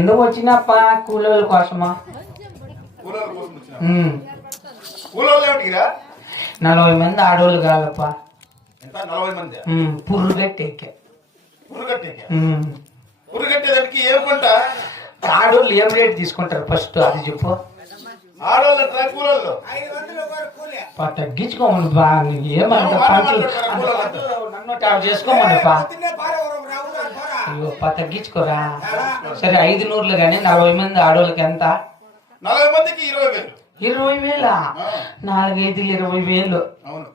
ఎందుకు వచ్చినప్ప కూలోళ్ళ కోసమా? 40 మంది ఆడోళ్ళు కాదప్ప, పుర్రుగట్టేకే. ఆడోళ్ళు ఏం రేట్ తీసుకుంటారు ఫస్ట్ అది చెప్పు. తగ్గించుకోమను బా, ఏమంట నన్ను చేసుకోమను బా. అయ్యో తగ్గించుకోరా. సరే 500 గాని 40 మంది ఆడోళ్ళకి ఎంత? 40 మందికి 20,000. 20,000? 4 5 20,000.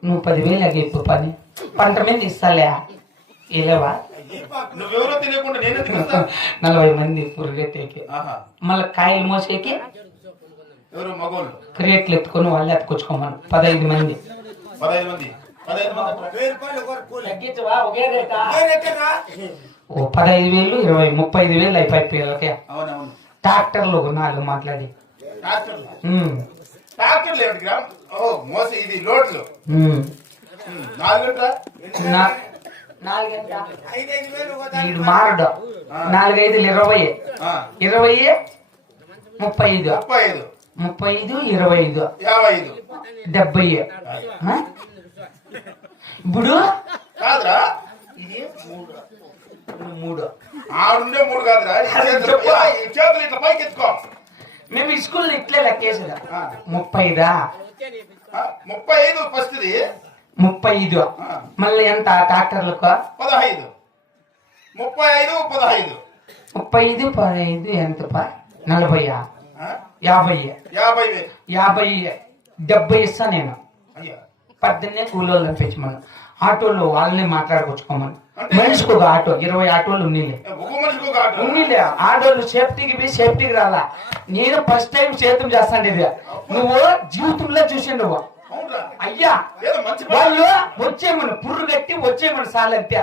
నువ్వు 10,000 అగైపు పని పంట మీద ఇస్తాలే. ఇలేవా? 40 మంది పురుగెట్టేకి, మళ్ళీ కాయలు మోసేకి క్రియేట్లు ఎత్తుకొని వాళ్ళే ఎత్తుకొచ్చుకోమను. 15 మంది. ఓ 15,000 20 35,000 అయిపోయి పిల్లలకి. ట్రాక్టర్లు 4 మాట్లాడి మారడు. 4 5 20 20 35 35 25 70. ఇప్పుడు మేము స్కూల్ ఇట్లే లెక్కేసా. 30 35 మళ్ళీ ఎంత ట్రాక్టర్లకు? 15 ఎంత? 40 50 70 ఇస్తా నేను. 18 కూలోళ్ళు పెంచమను. ఆటోలు వాళ్ళని మాట్లాడుకొచ్చుకోమను. మనిషికి ఒక ఆటో, 20 ఆటోలు ఉన్నీలే. ఆటోలు సేఫ్టీకి రాలా. నేను ఫస్ట్ టైం సేతం చేస్తాను. ఇది నువ్వు జీవితంలో చూసిండు అయ్యా. వాళ్ళు వచ్చేమను పుర్రు కట్టి వచ్చేమను సాలంతే.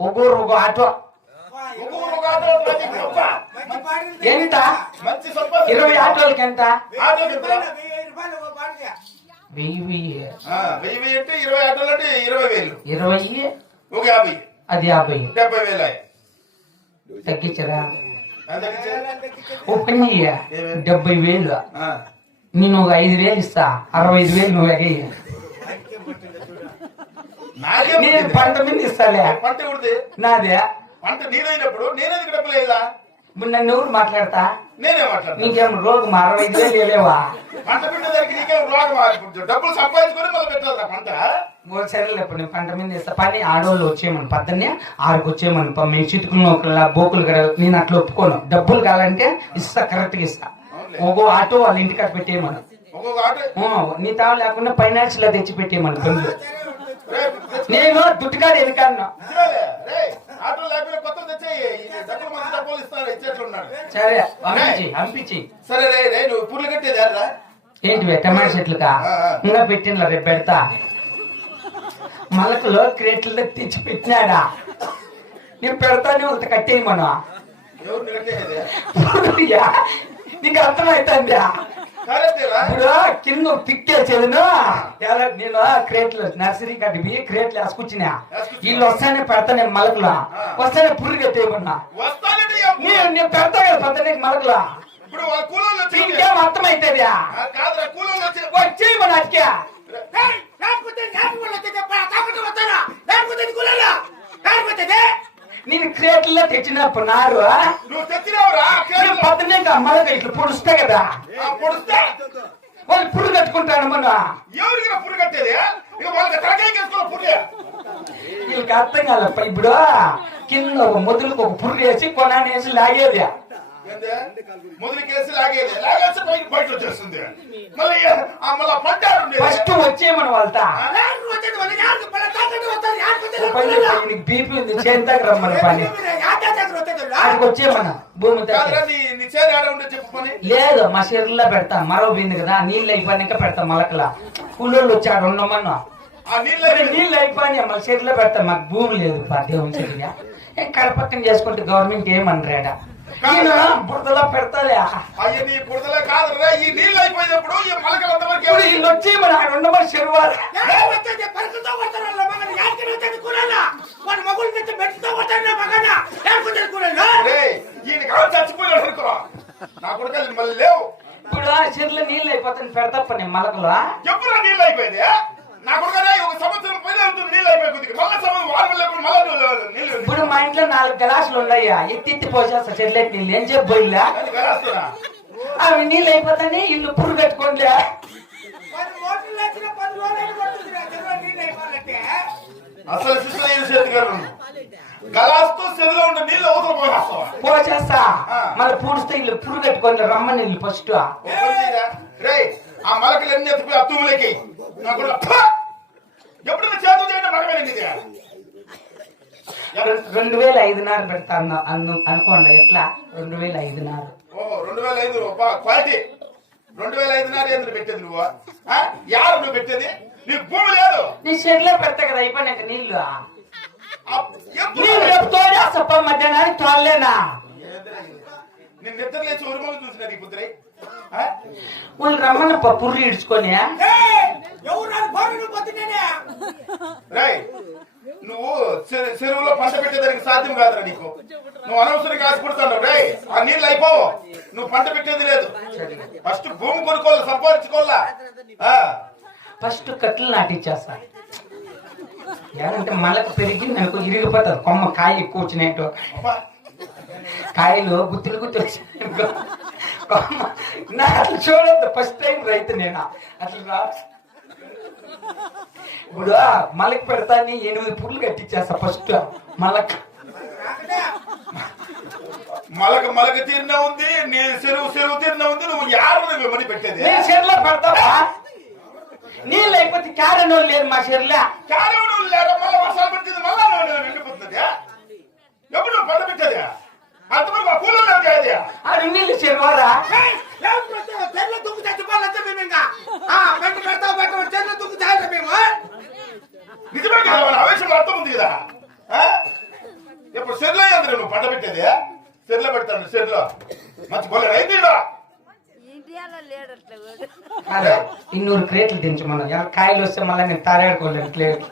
ఒక ఆటో ఎంత? 20 ఆటోలకి ఎంత? 1000 అంటే 20 ఆటోలు అంటే 20,000. 20 అది 50 70,000 తగ్గించరా? ఓ పని 70,000 నేను ఒక 5,000 ఇస్తా. 65,000 నువ్వు ఎగయ్య. నేను పంట మీద ఇస్తాలే. నాదే పంట నీదైనప్పుడు నేనే డబ్బులు వేయాలా? ఇప్పుడు నన్ను ఎవరు మాట్లాడతా? నేనే మాట్లాడతా. నీకేం రోగం? 65,000 వేయలేవా? పంట పెట్టేదానికి నీకేం రోగం? డబ్బులు సంపాదించుకొని మళ్ళీ పెట్టాలి పంట. సరేలే ఇప్పుడు నేను పంట మీద ఇస్తా. పని ఆడవాళ్ళు వచ్చేయమని 12 6కి వచ్చేయమని. మేము చిటుకులు బోకులు కదా, నేను అట్లా ఒప్పుకోను. డబ్బులు కావాలంటే ఇస్తా, కరెక్ట్ గా ఇస్తా. ఒక్కో ఆటో వాళ్ళ ఇంటికి పెట్టేయమను. నీ తావ లేకుండా ఫైనాన్స్ లో తెచ్చి పెట్టేయమను. పనులు నేను దుట్టుకాడు ఎన్నికన్నా. సరే పంపించి. సరే నువ్వు పుర్లు కట్టేది ఏంటివే? టమాటా చెట్లుకా? ఇంకా పెట్టిన రేపు పెడతా. మలకలో క్రేట్లలో తెచ్చి పెట్టినాడా? నేను పెడతానే అంత కట్టేయమను. నీకు అర్థమవుతుందా? ఇప్పుడు కింద తిక్కేసేదిను. నేను క్రేట్లు నర్సరీ కట్టి క్రేట్లు వేసుకొచ్చినా. వీళ్ళు వస్తానే పెడతా. నేను మలకలా వస్తానే పుర్రు కట్టేయమన్నా. నేను పెడతా కదా పెద్ద మలకలా. ఇంకేం అర్థమైతుంది? వచ్చేయమని అతికా. నేను క్రేట్లలో తెచ్చినప్పుడు నారు పొద్దునే మళ్ళీ ఇట్లా పొడుస్తా కదా. వాళ్ళు పురుగు కట్టుకుంటాను. మన పురుగు కట్టేది వీళ్ళకి అర్థం కాదప్ప. ఇప్పుడు కింద ఒక మొదలుకు ఒక పురుగు వేసి కొనాన్ని వేసి లాగేది. ఫస్ట్ వచ్చేయమని వాళ్ళ బీపీ ఉంది. చేతాకి రమ్మని పని అక్కడికి వచ్చేయమన్న. భూమి లేదు మా శరీరంలో పెడతా. మరో బింది కదా, నీళ్ళు అయిపోయినాక పెడతా. మలకలా కూలోళ్ళు వచ్చాడు ఉండమన్నా. నీళ్ళు అయిపోయినా మన శరీరంలో పెడతా. మాకు భూమి లేదు దేవుని చెరిగా. కడపక్కన చేసుకుంటే గవర్నమెంట్ ఏమనరాడా? బురదలా పెడతాలే. బురదలా కాదు, ఈ నీళ్ళు అయిపోయినప్పుడు ఈ మలకలంతవరకు వీళ్ళు వచ్చి మన ఉండమని చెరువారు. అయిపోతుంది పెడతా నేను మలకలో ఎప్పుడు నీళ్ళు అయిపోయింది నా కొడుకు ఒక సంవత్సరం పైన అవుతుంది నీళ్ళు అయిపోయింది మళ్ళీ సంవత్సరం వారం లేకుండా మళ్ళీ నీళ్ళు ఇప్పుడు మా ఇంట్లో 4 గ్లాసులు ఉన్నాయా ఎత్తి పోసేస్తా చెట్లెట్ నీళ్ళు ఏం చెప్పి పోయిలా గలాస్తున్నా అవి నీళ్ళు అయిపోతాని ఇల్లు పురుగు కట్టుకోండి అసలు చేతి గారు గలాస్తో చెరువులో ఉండే నీళ్ళు అవసరం పోసేస్తావా పోసేస్తా మళ్ళీ పూడిస్తే ఇల్లు పురుగు కట్టుకోండి రమ్మని ఇల్లు ఫస్ట్ రే ఆ మలకలు ఎన్ని ఎత్తిపోయి ఆ తుమ్ములకి నాకు ఎప్పుడైనా చేతులు చేయడం మగమైన ఇది 2500 పెడతా అనుకోండి ఎట్లా 2500 ఓహో 2005 క్వాలిటీ 2005 ఎందుకు పెట్టేది నువ్వు యారు నువ్వు పెట్టేది నీకు భూమి లేదు నీ షెడ్లో పెడతా కదా అయిపోయినాక నీళ్లు ఎప్పుడు తోడేస్తప్ప మధ్యాహ్నానికి తోడలేనా నేను నిద్ర లేచి ఉరుమలు చూసిన నీ పుత్రి వాళ్ళు రమ్మన్నప్ప పుర్రి ఇడ్చుకొని రై నువ్వు చెరువులో పంట పెట్టేదానికి సాధ్యం కాదురా నీకు నువ్వు అనవసరంగా ఆశపడుతున్నావు రై ఆ నీళ్ళు అయిపోవు నువ్వు పంట పెట్టేది లేదు ఫస్ట్ భూమి కొనుక్కోవాలి సంపాదించుకోవాలా ఫస్ట్ కట్లు నాటిచ్చేస్తా ఏమంటే మళ్ళీ పెరిగింది అనుకో ఇరిగిపోతుంది కొమ్మ కాయ ఎక్కువ వచ్చినట్టు కాయలు గుత్తులు వచ్చాయి కొమ్మ నా అట్లా చూడద్దు ఫస్ట్ టైం రైతు నేను అట్లా రా ఇప్పుడు మలకి పెడతా 8 పుర్లు కట్టించేస్తా ఫస్ట్ మలక్ మలక తీరిన ఉంది నీ చెరువు తీరిన ఉంది నువ్వు యారు మని పెట్టేది నేను చెరువులో పెడతావా నీళ్ళు అయిపోతే క్యారెన్ లేదు మా చెరువులో కారణం లేక మళ్ళీ వర్షాలు పెట్టింది మళ్ళా నిండిపోతుంది ఎప్పుడు పంట పెట్టేది అంతవరకు మా కూలీలు చేయాలి అది నీళ్ళు చెరువారా నిజమే కదా మన ఆవేశం అర్థం ఉంది కదా ఇప్పుడు సెర్లో అందరూ నువ్వు పంట పెట్టేది సెర్లో పెడతాను సెర్లో మంచి పోలే రైతు 200 క్రేట్లు దించమన్నా ఎలా కాయలు వస్తే మళ్ళీ నేను తారేడుకోలేను క్రేట్లు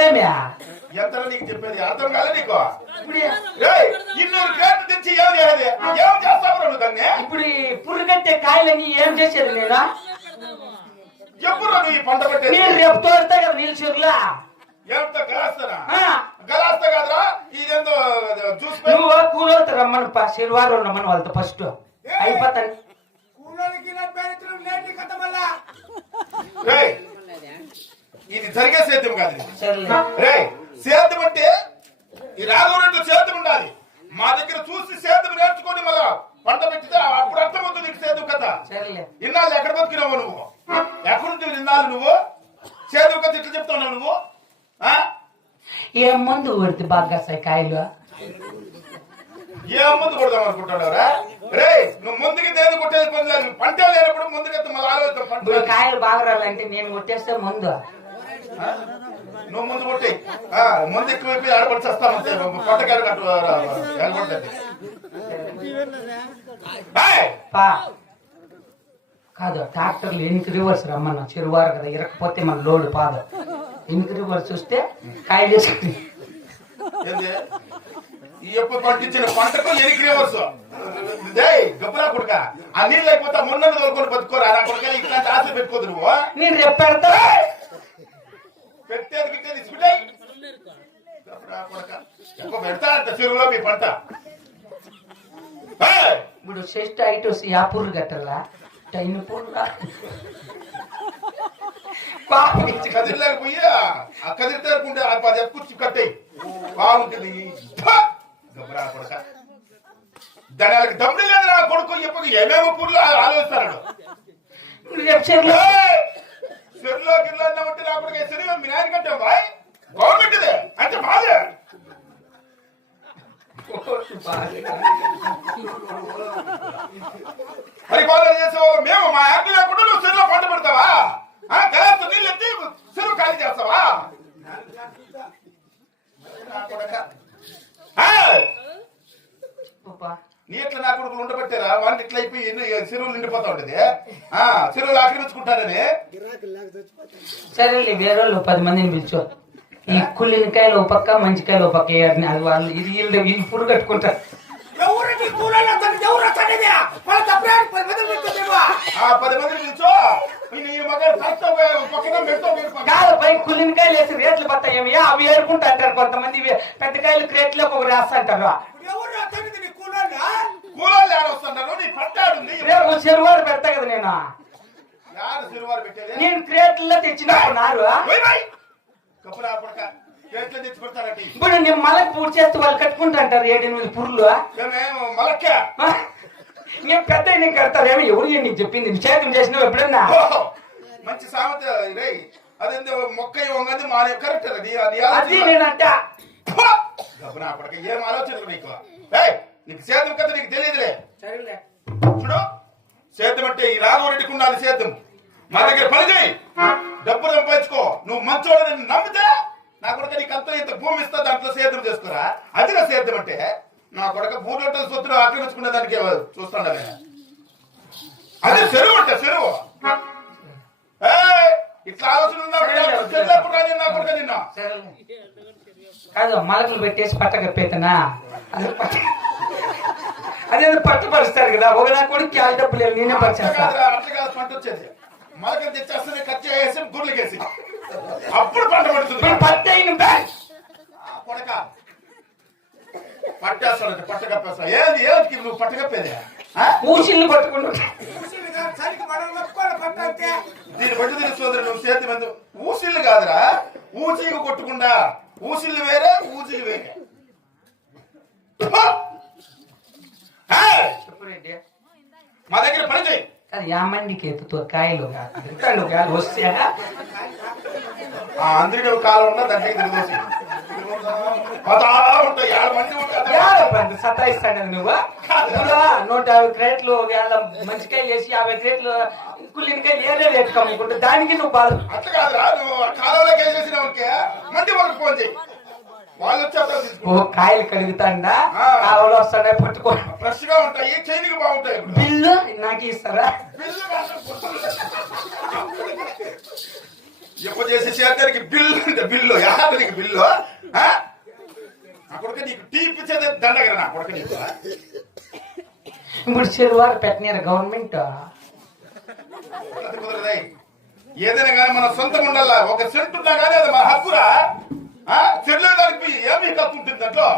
ఏమ్యా ఎంత నీకు చెప్పేది అర్థం కాలే నీకు 200 క్రేట్లు తెచ్చి ఏం చేయాలి ఏం చేస్తావు నువ్వు దాన్ని ఇప్పుడు ఈ పుర్రు కట్టే కాయలన్నీ ఏం చేసేది నేను ఎప్పుడు నువ్వు ఈ పంట పెట్టేది నేను రేపు తోడతా కదా నీళ్ళు చెరువులా ఎంత గలాస్తానా గలాస్తా కదరా ఇదేందో జ్యూస్ నువ్వు కూలోతో రమ్మను శనివారం రమ్మను వాళ్ళతో ఫస్ట్ అయిపోతాను ఇది జరిగే సేద్యం కాదు రే సేద్యం అంటే ఈ రాఘవరెడ్డి సేద్యం ఉండాలి మా దగ్గర చూసి సేద్యం నేర్చుకోండి మళ్ళా పంట పెట్టితే అప్పుడు అర్థమవుతుంది నీకు సేద్యం కథ ఇన్నాళ్ళు ఎక్కడ బతికినావు నువ్వు ఎక్కడుంటే ఇన్నాళ్ళు నువ్వు సేద్యం కథ ఇట్లా చెప్తున్నావు నువ్వు ఏ ముందు ఊరితే బాగా కాయలు ఏ ముందు కొడదాం అనుకుంటున్నారా రే నువ్వు ముందుకి దేని కొట్టేది పని లేదు పంట లేనప్పుడు ముందుకెళ్తే మళ్ళీ ఆలోచిస్తాం కాయలు బాగా రాలంటే నేను కొట్టేస్తే ముందు నువ్వు ముందు కొట్టి ముందు ఎక్కువ ఆడపడి చేస్తామంతే పొట్టకాయలు కట్టుకుంటుంది కాదు ట్రాక్టర్లు ఎనికి రివర్స్ రమ్మన్నా చెరువారు కదా ఇరకపోతే మన లోడు పాదు ఎనికి రివర్స్ చూస్తే కాయ చేసుకుని ఎప్పుడు పండించిన పంటకు ఎనికి రివర్స్ గబ్బరా కొడుక ఆ నీళ్ళు అయిపోతా మొన్న తోలుకొని బతుకోరా నా కొడుక ఇట్లాంటి ఆశ పెట్టుకోదు నువ్వు నేను రేపు పెడతా పెట్టేది గిట్టేది ఇసుకుంటాయి ఎక్కువ పెడతానంట చెరువులో మీ పంట ఇప్పుడు షెస్ట్ ఐటు యాపూర్ కట్టాలా టైన్ పూర్లా కదిరిలోకి పోయి ఆ కదిరి తేరుకుంటే 10 ఎక్కువ కట్టాయి బాగుంటుంది గబ్బరా కొడుక దానికి దమ్ముడు లేదు నా కొడుకు ఎప్పుడు ఏమేమో పూర్లు ఆలోచిస్తాడు చెరువులో గిర్లో అన్నమాట నా కొడుకు చెరువు మీ నాయన కంటే బాయ్ గవర్నమెంట్ ఇదే అంటే బాధే పరిపాలన చేసేవాళ్ళు మేము మా యాక్ట్ లేకుండా నువ్వు చెరువులో పంట పెడతావా గలాస్తో నీళ్ళు ఎత్తి చెరువు ఖాళీ చేస్తావా నీ ఎట్లా నా కొడుకులు ఉండబట్టారా వాళ్ళని ఇట్లా అయిపోయి చెరువులు నిండిపోతా ఉంటది చెరువులు ఆక్రమించుకుంటారని సరేలే వేరే వాళ్ళు 10 మందిని పిలిచో ఈ కుళ్ళినకాయలు ఒక పక్క మంచికాయలు ఒక పక్క అది వాళ్ళు ఇది పురు కట్టుకుంటారు ఆ 10 మందిని పిలిచో ఈ మగ పక్కన పెడతాం కాదు పై కుల్లినకాయలు వేసి రేట్లు పడతాయేమయ్యా అవి ఏరుకుంటా అంటారు కొంతమంది పెద్ద కాయలు క్రేట్లో ఒక రాస్తంటారు కూలోళ్ళు ఆడొస్తున్నారు నీ పట్టాడుంది రేపు చెరువారు పెడతా కదా నేను యారు సిరువారు పెట్టేది నేను క్రేట్లో తెచ్చినారు కప్పురా పడక చేతిలో తెచ్చి పెడతారట ఇప్పుడు నేను మలకి పూర్తి చేస్తే వాళ్ళు కట్టుకుంటా అంటారు 7-8 పుర్లు మేమేమో మలక్క నేను పెద్ద నీకు కడతారేమో ఎవరు నీకు చెప్పింది నిషేధం చేసినావు ఎప్పుడన్నా మంచి సామెత రే అదేందో మొక్క వంగది మానే కరెక్ట్ అది అది నేనంట గబనా పడక ఏం ఆలోచన నీకు నీకు సేద్యం కదా నీకు తెలియదులే చూడు సేద్యం అంటే ఈ రాఘవరెడ్డికి ఉండాలి సేద్యం మా దగ్గర పని చేయి డబ్బు సంపాదించుకో నువ్వు మంచోడు నిన్ను నమ్మితే నా కొడుక నీకు అంత ఇంత భూమి ఇస్తా దాంట్లో సేద్యం చేసుకోరా అది నా సేద్యం అంటే నా కొడుక భూమిలో సొత్తులు ఆక్రమించుకునే దానికి చూస్తాను అదే చెరువు అంటే చెరువు ఇట్లా ఆలోచన నా కొడుక నిన్న కాదు మలకలు పెట్టేసి పట్ట కప్పేతనా అదే పట్ట పరుస్తారు కదా ఒక నా కొడుకు ఆ డబ్బు లేదు నేనే పరిచేస్తా అట్లా కాదు పంట వచ్చేది మలకలు తెచ్చేస్తే ఖర్చు వేసి గుర్లకేసి అప్పుడు పంట పడుతుంది పట్ట కొడక పట్టేస్తాడు పట్ట కప్పేస్తా ఏది ఏది నువ్వు పట్ట కప్పేది ఊసిల్ని పట్టుకుంటూ దీన్ని బట్టి తెలుస్తుంది నువ్వు చేతి మంది ఊసిళ్ళు కాదురా ఊచీలు కొట్టకుండా ఊసిళ్ళు వేరే ఊచీలు వేరే మా దగ్గర పని చేయి అది యామండికి ఎత్తుతో కాయలు వస్తే అందరి కాలం ఉన్నా దాంట్లో తిరిగేసి ఉంటాయి 6 మంది ఉంటాయి సతాయిస్తాను నువ్వు 150 క్రేట్లు మంచికాయలు వేసి 50 క్రేట్లు కుళ్ళినకాయలు ఏరే రేటు కమ్ముకుంటా దానికి నువ్వు బాధ అట్లా కాదురా నువ్వు కాలంలోకి వేసేసిన మంది వాళ్ళకి ఫోన్ చేయి వాళ్ళు వచ్చేస్తారు కాయలు కడుగుతాండా కాలంలో వస్తాడా పట్టుకో ఫ్రెష్ గా ఉంటాయి చైనింగ్ బాగుంటాయి బిల్లు నాకు ఇస్తారా ఎప్పుడు చేసే చేతానికి బిల్లు అంటే బిల్లు యాదనికి బిల్లు నా కొడుక నీకు టీ ఇప్పించేది దండగర నా కొడుక నీకు ఇప్పుడు చెరువారు పెట్టినారు గవర్నమెంట్ కుదరదాయి ఏదైనా కానీ మన సొంతం ఉండాలా ఒక సెంటు ఉన్నా కానీ అది మన హక్కురా చెట్లు దానికి ఏమి హక్కు ఉంటుంది దాంట్లో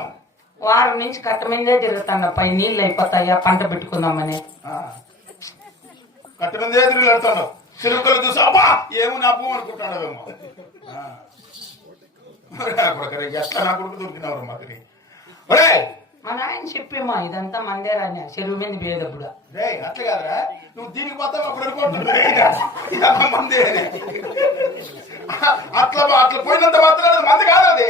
వారం నుంచి కట్ట మీదే తిరుగుతాను పై నీళ్ళు అయిపోతాయా పంట పెట్టుకుందామని కట్ట మీద ఎదురు వెళ్తాను చిరుకలు చూసి అబ్బా ఏమో నా భూమి అనుకుంటాడేమో ఎట్లా నా కొడుకు దొరికినవరు మాకు మా నాయన చెప్పేమా ఇదంతా మందేరాని చెరువు మీద పోయేటప్పుడు అట్లా కాదురా నువ్వు దీనికి పోతావు అప్పుడు అనుకుంటున్నావు మంది అట్లా అట్లా పోయినంత మాత్రం మంది కాదు అది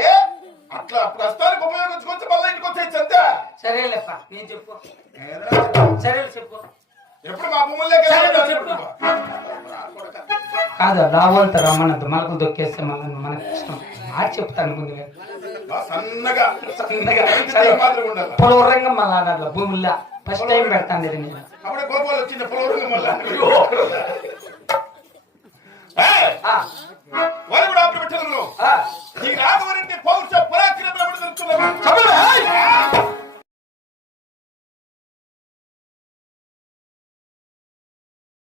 అట్లా ప్రస్తుతానికి ఉపయోగించుకొచ్చి మళ్ళీ ఇంటికి వచ్చేయచ్చు అంతే సరేలేప్ప నేను చెప్పు సరే చెప్పు ఎప్పుడు మా భూముల్లోకి కాదు రావాలంత రమ్మనంత మనకు దొక్కేస్తే మనకి ఇష్టం మాట చెప్తాను ముందుగా సన్నగా పొలవరంగా మళ్ళా భూముల్లో ఫస్ట్ టైం పెడతాను అప్పుడే గోపాలు వచ్చింది పొలవరంగా మళ్ళా